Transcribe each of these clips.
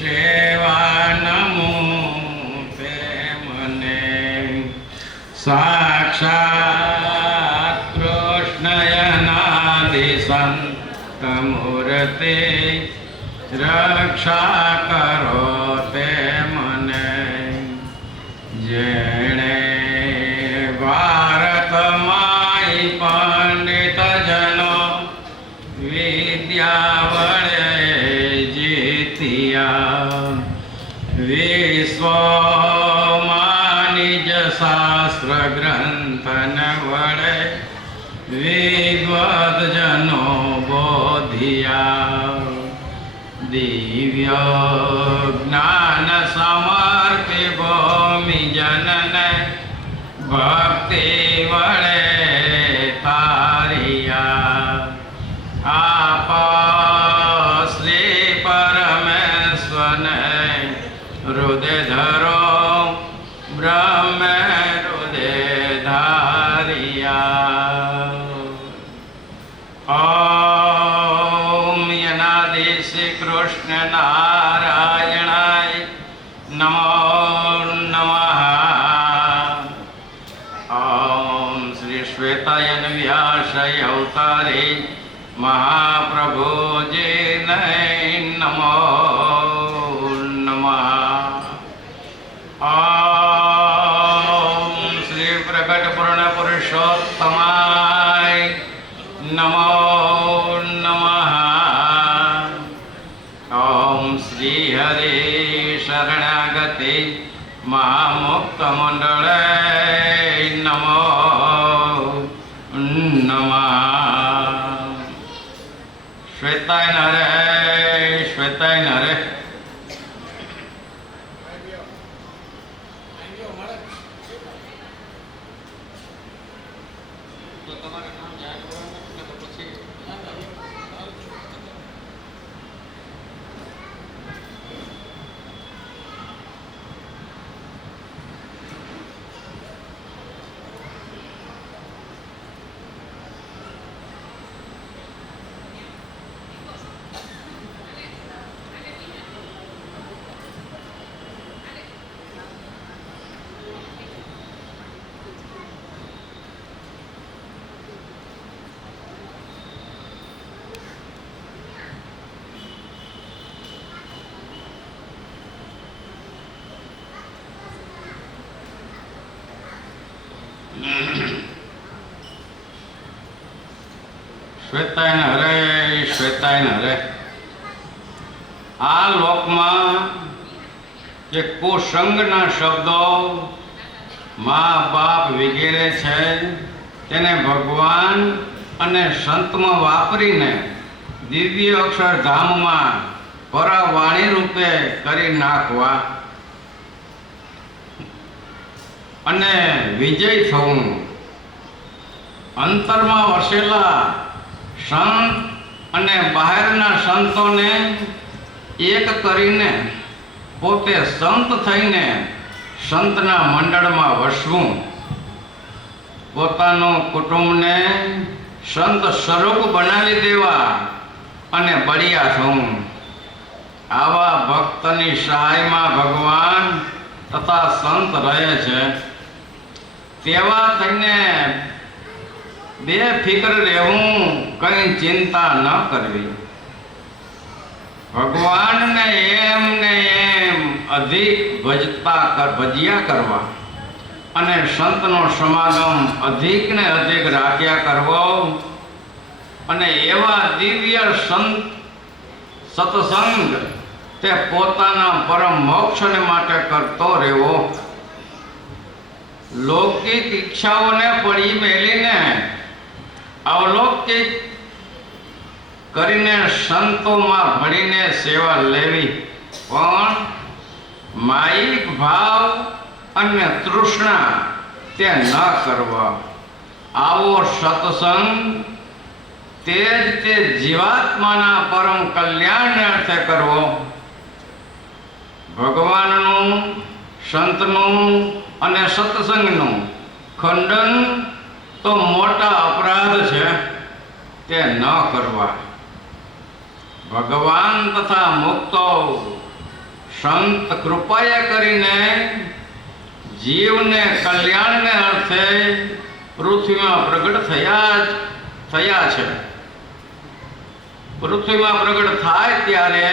સેવા નમો તે મને સાક્ષાત કૃષ્ણયનાદિ સંત મૂર્તિ રક્ષા કરો તે મને જેણે ભારતમાં પંડિત જનો વિદ્યા વડે જીત્યા વિશ્વમાં નિજ શાસ્ત્ર ગ્રંથન વડે વિદ્વદ્જનો બોધિયા દિવ્ય જ્ઞાન સમર્પી ભૂમિ જનને ભક્તિ વડે તારિયા આપ શ્રી પરમેશ્વરને હૃદય ધરો બ્રહ્મ હૃદય ધારિયા ઓમ યનાદિ શ્રી કૃષ્ણ નારાયણાય નમો નમઃ ઓમ શ્રી શ્વેતાયન વ્યાસાય અવતારે મહાપ્રભુજીને નમો નમઃ ઓમ શ્રી પ્રગટ પૂર્ણ પુરુષોત્તમાય નમો નમઃ ઓમ શ્રી હરે શરણાગતિ મહામુક્ત મંડળે નમો નમઃ શ્વેતાય નરે શ્વેતાય નરે શ્વેતાયન હરે શ્વેતાયન હરે આ લોકમાં જે કુસંગના શબ્દો મા બાપ વગેરે છે તેને ભગવાન અને સંતમાં વાપરીને દિવ્ય અક્ષરધામમાં પરાવાણી રૂપે કરી નાખવા અને વિજય થવું અંતરમાં વસેલા સંત અને બહારના સંતોને એક કરીને પોતે સંત થઈને સંતના મંડળમાં વસવું પોતાનું કુટુંબને સંત સ્વરૂપ બનાવી દેવા અને બળિયા થવું આવા ભક્તની સહાયમાં ભગવાન તથા સંત રહે છે તેવા થઈને બેફિકર રહેવું કઈ ચિંતા ન કરવી ભગવાનને એમ ને એમ અધિક ભજ્યા કરવા અને સંતનો સમાગમ અધિક ને અધિક રાખ્યા કરવો અને એવા દિવ્ય સત્સંગ તે પોતાના પરમ મોક્ષને માટે કરતો રહેવો લૌકિક ઈચ્છાઓને પડી મેલીને અવલૌકિક કરીને સંતોમાં ભળીને સેવા લેવી પણ માયિક ભાવ અને તૃષ્ણા તે ન કરવા આવો સત્સંગ તે જ તે જીવાત્માના પરમ કલ્યાણ અર્થે કરવો ભગવાનનું સંતનું અને સત્સંગનું ખંડન તો મોટા અપરાધ છે તે ન કરવા ભગવાન તથા મુક્તો સંત કૃપાએ કરીને જીવને કલ્યાણને અર્થે પૃથ્વીમાં પ્રગટ થયા છે. પૃથ્વીમાં પ્રગટ થાય ત્યારે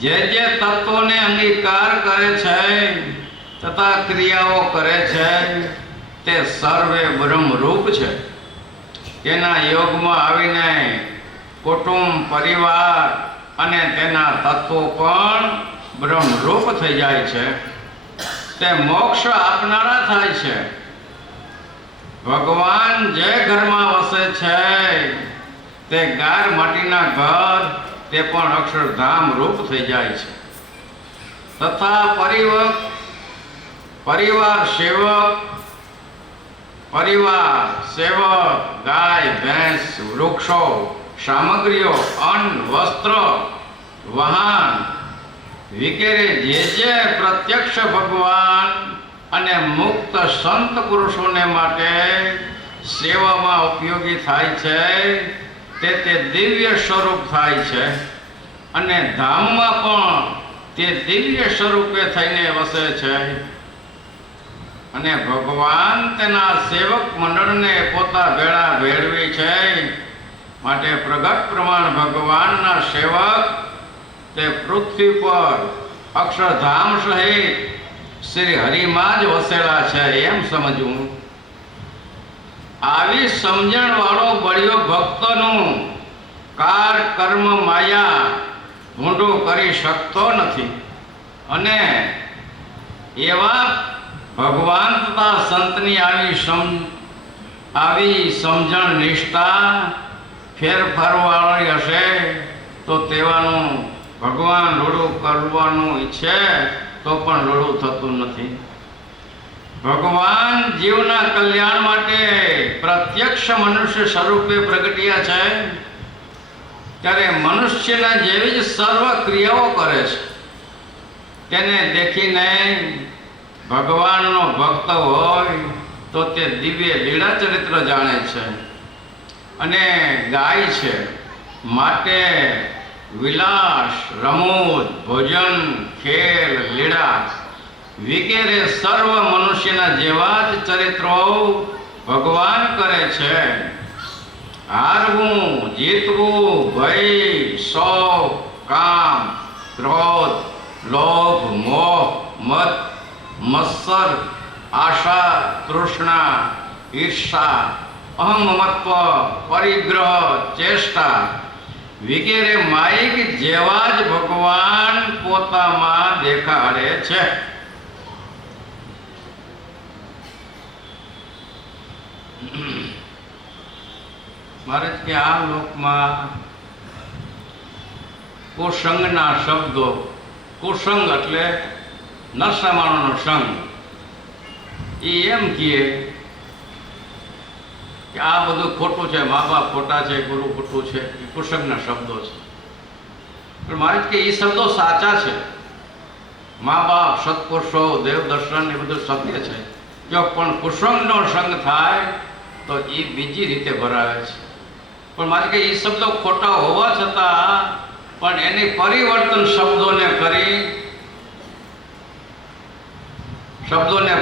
જે તત્વોને અંગીકાર કરે છે તથા ક્રિયાઓ કરે છે તે સર્વે બ્રહ્મરૂપ છે. તેના યોગમાં આવીને કુટુંબ, પરિવાર અને તેના તત્વો પણ બ્રહ્મરૂપ થઈ જાય છે. તે મોક્ષ આપનારા થાય છે. ભગવાન જે ઘરમાં વસે છે તે ગાર માટીના ઘર તે પણ અક્ષરધામ રૂપ થઈ જાય છે. તથા પરિવાર સેવક ગાય, ભેંસ, વૃક્ષો, સામગ્રીઓ, અન્ન, વસ્ત્ર, વાહન વગેરે જે પ્રત્યક્ષ ભગવાન અને મુક્ત સંત પુરુષોને માટે સેવામાં ઉપયોગી થાય છે તે દિવ્ય સ્વરૂપ થાય છે. અને ધામમાં પણ તે દિવ્ય સ્વરૂપે થઈને વસે છે. અને ભગવાન તેના સેવક મંડળને પોતા ભેળા ભેળવી છે. માટે પ્રગટ પ્રમાણ ભગવાનના સેવક તે પૃથ્વી પર અક્ષરધામ સહિત શ્રી હરિમાં જ વસેલા છે એમ સમજવું. આવી સમજણ વાળો બળિયો ભક્તનું કાર કર્મ માયા ભૂંડું કરી શકતો નથી. અને એવા ભગવાન તથા સંતની આવી સમજણ નિષ્ઠા ફેરફારવાળી હશે તો તેવાનું ભગવાન લોડું કરવાનું ઈચ્છે તો પણ લોડું થતું નથી. ભગવાન જીવના કલ્યાણ માટે પ્રત્યક્ષ મનુષ્ય સ્વરૂપે પ્રગટ્યા છે ત્યારે મનુષ્યના જેવી જ સર્વ ક્રિયાઓ કરે છે. તેને દેખીને ભગવાનનો ભક્ત હોય તો તે દિવ્ય લીલા ચરિત્ર જાણે છે અને ગાય છે. માટે વિલાસ, રમૂજ, ભોજન, ખેલ, લીલા વગેરે સર્વ મનુષ્યના જેવા જ ચરિત્રો ભગવાન કરે છે. હારવું, જીતવું, ભય, શોક, કામ, ક્રોધ, લોભ, મોહ, મદ, મત્સર, આશા, તૃષ્ણા, ઈર્ષા, અહમમત્વ, પરિગ્રહ, ચેષ્ટા વગેરે માઇક જેવા જ ભગવાન પોતામાં દેખાડે છે. મહારાજ કે આ લોકમાં કુસંગના શબ્દો, કુસંગ એટલે નશામાણોનો સંગ, એ એમ કહે કે આ બધું ખોટું છે, મા બાપ ખોટા છે, ગુરુ ખોટું છે, એ કુસંગના શબ્દો છે. પણ મહારાજ કે એ શબ્દો સાચા છે. મા બાપ, સત્પુરુષો, દેવ દર્શન એ બધું સત્ય છે. જો પણ કુસંગનો સંગ થાય તો એ બીજી રીતે ભરાવે છે. પણ મારે કે એ શબ્દો ખોટા હોવા છતાં પણ એની પરિવર્તન શબ્દોને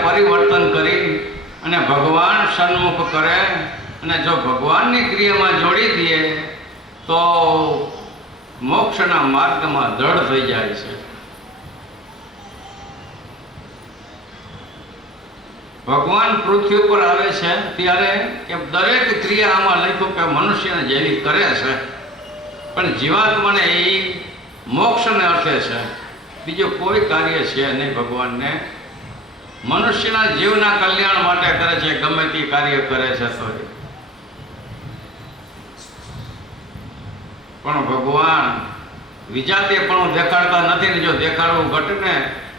પરિવર્તન કરી અને ભગવાન સન્મુખ કરે અને જો ભગવાનની ક્રિયામાં જોડી દે તો મોક્ષના માર્ગમાં દ્રઢ થઈ જાય છે. ભગવાન પૃથ્વી ઉપર આવે છે ત્યારે કે દરેક ક્રિયા આમાં લખ્યું કે મનુષ્યને જેવી કરે છે, પણ જીવાત્માને એ મોક્ષને અર્થે છે. બીજું કોઈ કાર્ય છે નહીં ભગવાનને. મનુષ્યના જીવના કલ્યાણ માટે કરે છે, ગમે તે કાર્ય કરે છે તો પણ ભગવાન વિજાતે પણ દેખાડતા નથી ને જો દેખાડવું ઘટે ને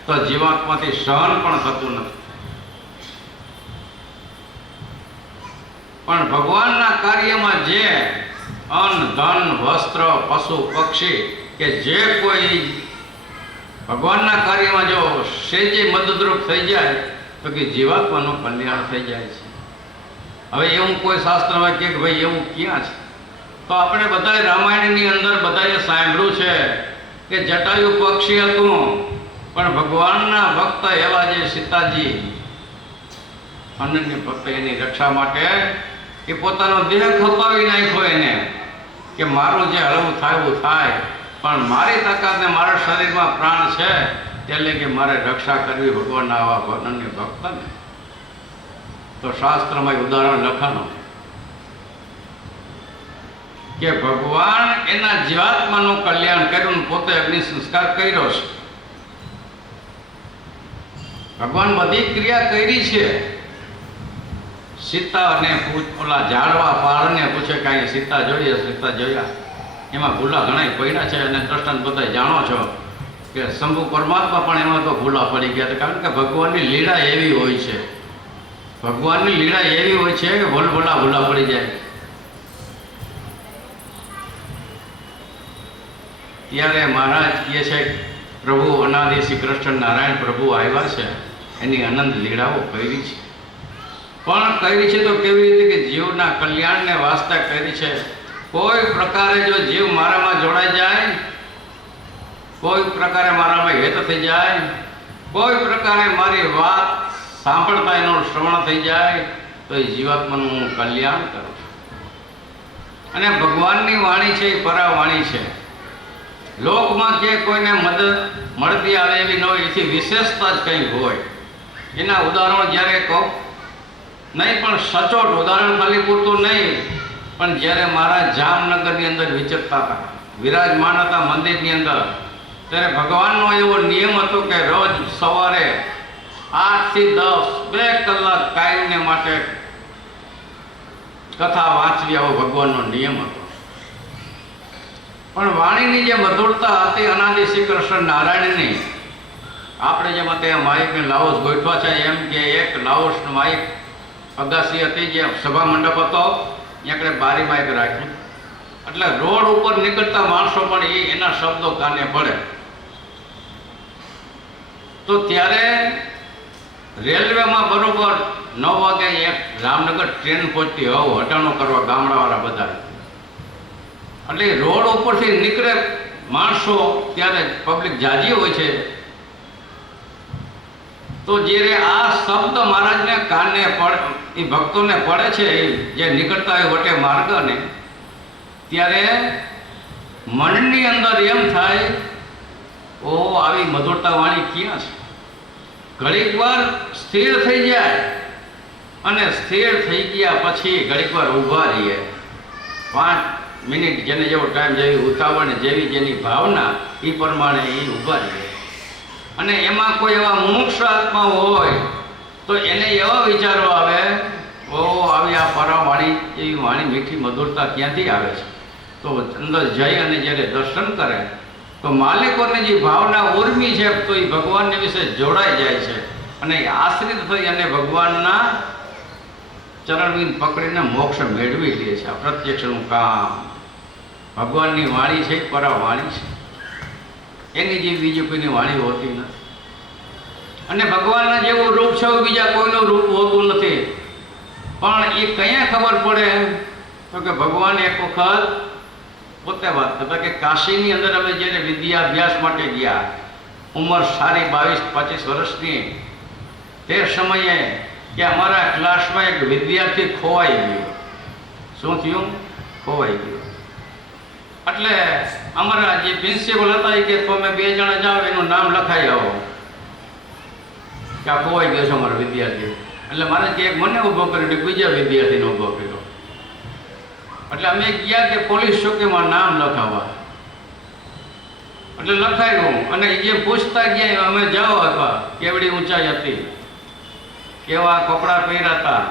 તો જીવાત્માથી સહન પણ થતું નથી. પણ ભગવાનના કાર્યમાં જે અન્ન, ધન, વસ્ત્ર, પશુ, પક્ષી કે જે કોઈ ભગવાનના કાર્યમાં જો સેજે મદદરૂપ થઈ જાય તો કે જીવાત્માનું કલ્યાણ થઈ જાય છે. હવે એવું કોઈ શાસ્ત્રમાં કે ભાઈ એવું ક્યાં છે? તો આપણે બધાએ રામાયણની અંદર બધાએ સાંભળ્યું છે કે જટાયુ પક્ષી હતું પણ ભગવાનના ભક્ત એવા જે સીતાજી અનન્ય ભક્ત, એની રક્ષા માટે એ પોતાનો દેહ ખપાવી નાખ્યો એને, કે મારું જે હળવું થાય એવું થાય, પણ મારી તાકાતને મારા શરીરમાં પ્રાણ છે, એટલે કે મારે રક્ષા કરવી ભગવાનના આવા અનન્ય ભક્તને. તો શાસ્ત્રમાં ઉદાહરણ લખાણું કે ભગવાન એના જીવાત્માનું કલ્યાણ કર્યું, પોતે અગ્નિ સંસ્કાર કર્યો છે. ભગવાન બધી ક્રિયા કરી છે. સીતાને ઓલા ઝાડવા પાળને પૂછે કે અહીં સીતા જોઈએ, સીતા જોયા, એમાં ભૂલા ઘણા પડ્યા છે. અને દ્રષ્ટાંત બધા જાણો છો કે શંભુ પરમાત્મા પણ એમાં તો ભૂલા પડી ગયા હતા, કારણ કે ભગવાનની લીલા એવી હોય છે. ભગવાનની લીલા એવી હોય છે કે ભૂલા પડી જાય. ત્યારે મહારાજ કહે છે પ્રભુ અનાદિ શ્રી કૃષ્ણ નારાયણ પ્રભુ આવ્યા છે, એની અનંત લીલાઓ કરી છે. પણ કરી છે તો કેવી રીતે કે જીવના કલ્યાણને વાસ્તે કરી છે. કોઈ પ્રકારે જો જીવ મારામાં જોડાઈ જાય, કોઈ પ્રકારે મારામાં હેત થઈ જાય, કોઈ પ્રકારે મારી વાત સાંભળતા એનું શ્રવણ થઈ જાય, તો એ જીવાત્માનું હું કલ્યાણ કરું છું. અને ભગવાનની વાણી છે એ પરાવાણી છે. લોકમાં કે કોઈને મદદ મળતી આવે એવી ન હોય, એથી વિશેષતા જ કંઈક હોય. એના ઉદાહરણો જ્યારે કહું, નહીં પણ સચોટ ઉદાહરણ ખાલી પૂરતું નહીં, પણ જ્યારે મારા જામનગરની અંદર વિચરતા હતા, વિરાજમાન હતા મંદિરની અંદર, ત્યારે ભગવાનનો એવો નિયમ હતો કે રોજ સવારે 8 થી 10 2 કલાક કાયમને માટે કથા વાંચવી, આવો ભગવાનનો નિયમ હતો. પણ વાણીની જે મધુરતા હતી અનાદિ શ્રી કૃષ્ણ નારાયણની, આપણે જેમ ત્યાં માઇકને લાઓસ ગોઠવા છે, એમ કે એક લાઓસ માઇક અગાસી હતી, જે સભા મંડપ હતો, ત્યાં બારી માઇક રાખ્યું, એટલે રોડ ઉપર નીકળતા માણસો પણ એના શબ્દો કાને પડે. તો ત્યારે રેલવેમાં બરોબર 9 વાગે એક જામનગર ટ્રેન પહોંચતી, હટાણો કરવા ગામડાવાળા બધા, એટલે રોડ ઉપરથી નીકળે માણસો, ત્યારે પબ્લિક જાજી હોય છે. તો જ્યારે આ શબ્દ મહારાજને કાને પડે, એ ભક્તોને પડે છે, જે નીકળતા હોય વટે માર્ગને, ત્યારે મનની અંદર એમ થાય, ઓહો આવી મધુરતા વાણી ક્યાં છે. ઘડીક વાર સ્થિર થઈ જાય, અને સ્થિર થઈ ગયા પછી ઘડીક વાર ઊભા રહીએ, 5 મિનિટ, જેને જેવો ટાઈમ, જેવી ઉતાવળ, જેવી જેની ભાવના, એ પ્રમાણે એ ઊભા રહીએ. અને એમાં કોઈ એવા મુમુક્ષ આત્મા હોય તો એને એવા વિચારો આવે, ઓહો આવી આ પરાવાણી, એવી વાણી મીઠી મધુરતા ક્યાંથી આવે છે. તો અંદર જઈ અને જ્યારે દર્શન કરે તો માલિકોની જે ભાવના ઉર્મી છે, તો એ ભગવાનને વિશે જોડાઈ જાય છે, અને આશ્રિત થઈ અને ભગવાનના ચરણવિંદ પકડીને મોક્ષ મેળવી લે છે. આ પ્રત્યક્ષનું કામ ભગવાનની વાણી છે, પરાવાણી છે, એની જે બીજી કોઈની વાણી હોતી નથી. અને ભગવાનના જેવું રૂપ છે બીજા કોઈનું રૂપ હોતું નથી. પણ એ કયા ખબર પડે તો કે ભગવાન એક વખત પોતે વાત કરતા કે કાશીની અંદર અમે જ્યારે વિદ્યા અભ્યાસ માટે ગયા, ઉંમર સારી 22-25 વર્ષની, તે સમયે કે અમારા ક્લાસમાં એક વિદ્યાર્થી ખોવાઈ ગયો. શું થયું? ખોવાઈ ગયો. એટલે અમારા જે પ્રિન્સિપલ હતા એ કે તમે 2 જણા જાઓ, એનું નામ લખાઈ આવો કે આ ખોવાઈ ગયો છે અમારો વિદ્યાર્થી. એટલે મારે કે મને ઊભો કર્યો, બીજા વિદ્યાર્થીને ઊભો કર્યો. એટલે અમે ગયા કે પોલીસ ચોકીમાં નામ લખાવવા. એટલે લખાયું, અને જે પૂછતા ગયા અમે જાઓ હતા, કેવડી ઊંચાઈ હતી, કેવા કપડાં પહેર્યા હતા,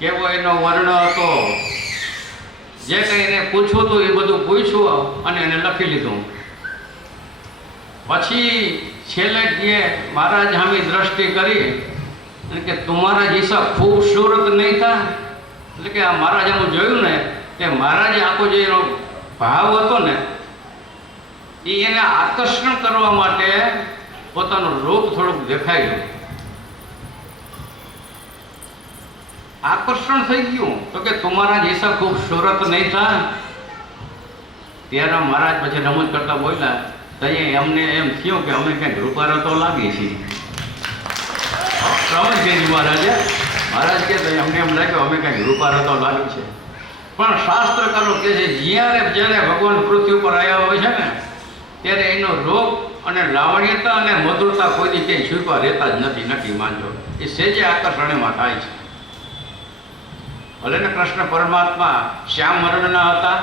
કેવો એનો વર્ણ હતો, જે કંઈ એને પૂછવું હતું એ બધું પૂછ્યું અને એને લખી લીધું. પછી છેલ્લે કે મહારાજ સામી દ્રષ્ટિ કરી અને કે તમારા જૈસા ખૂબસૂરત નહીં થા. એટલે કે આ મહારાજ હું જોયું ને કે મહારાજે આખો જે એનો ભાવ હતો ને, એ એને આકર્ષણ કરવા માટે પોતાનું રૂપ થોડુંક દેખાયું. આકર્ષણ થઈ ગયું તો કે તમારા જૈસા ખૂબસૂરત નહીં થા. ત્યારે મહારાજ પછી રમૂજ કરતા બોલ્યા તો અમને એમ થયું કે અમે કંઈક રૂપારા તો લાગી છીએ. રમણસિંહજી મહારાજ કે અમને એમ લાગ્યું અમે કંઈક રૂપારા તો લાગી છે. પણ શાસ્ત્રકારો કહે છે જ્યારે ભગવાન પૃથ્વી ઉપર આવ્યા હોય છે ને ત્યારે એનો રોગ અને લાવણ્યતા અને મધુરતા કોઈની ક્યાંય છૂપા રહેતા જ નથી. નક્કી માનજો, એ સેજે આકર્ષણ એમાં થાય છે. ભલે ને કૃષ્ણ પરમાત્મા શ્યામ વર્ણના હતા,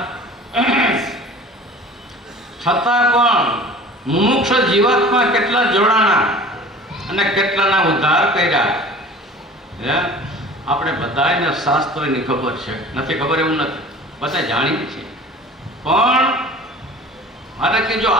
છતાં પણ મુમુક્ષ જીવાત્મા કેટલા જોડાણા અને કેટલાના ઉદ્ધાર કર્યા. હે, આપણે બધાને શાસ્ત્રની ખબર છે, નથી ખબર એવું નથી, બધા જાણીએ છીએ. પણ મારે કે જો